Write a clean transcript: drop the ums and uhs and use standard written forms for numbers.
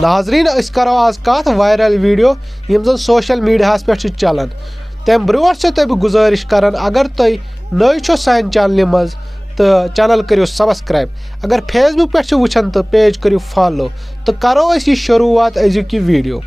नाजरीन अस करो आज कत वायरल वीडियो यम जन सोशल मीडिया पे चलान तम ब्रो तुम गुजारिश करान अगर तुम नई छो सान चैनल मज तो चैनल करो सब्सक्राइब अगर फेसबुक पे वुचान तो पेज करो फॉलो तो करो यह शुरुआत अजुक वीडियो।